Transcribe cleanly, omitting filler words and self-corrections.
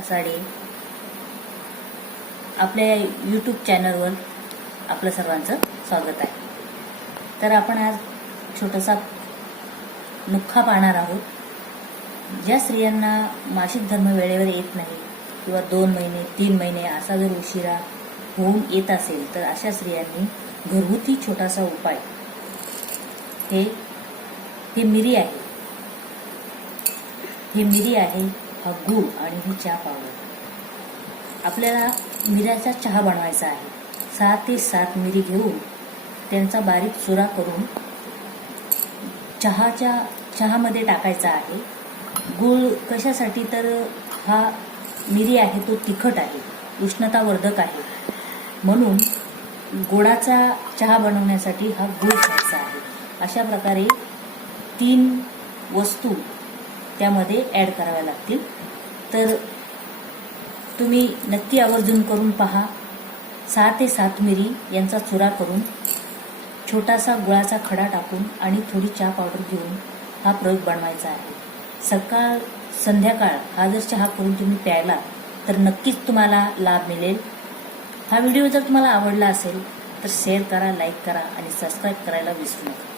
साडी आपल्या यूट्यूब चॅनलवर आपलं सर्वांचं स्वागत आहे। तर आपण आज छोटासा नुख्खा पाहणार आहोत। ज्या स्त्रियांना मासिक धर्म वेळेवर येत नाही किंवा 2 महिने 3 महिने असा जर उशिरा होऊन येत असेल तर अशा स्त्रियांनी घरगुती छोटासा उपाय हे मिरी आहे। हे मिरी आहे, हा गूळ आणि ही चहा पावडर। आपल्याला मिऱ्याचा चहा बनवायचा आहे। 6 ते 7 मिरी घेऊन त्यांचा बारीक चुरा करून चहामध्ये टाकायचा आहे। गूळ कशासाठी तर हा मिरी आहे तो तिखट आहे, उष्णतावर्धक आहे, म्हणून गोडाचा चहा बनवण्यासाठी हा गूळ घ्यायचा आहे। अशा प्रकारे 3 वस्तू त्यामध्ये ॲड कराव्या लागतील। तर तुम्ही नक्की आवर्जून करून पहा। 6 ते 7 मिरी यांचा चुरा करून छोटासा गुळाचा खडा टाकून आणि थोडी चहा पावडर घेऊन हा प्रयोग बनवायचा आहे। सकाळ संध्याकाळ हा जर चहा करून तुम्ही प्यायला तर नक्कीच तुम्हाला लाभ मिळेल। हा व्हिडिओ जर तुम्हाला आवडला असेल तर शेअर करा, लाईक करा आणि सबस्क्राईब करायला विसरू नका।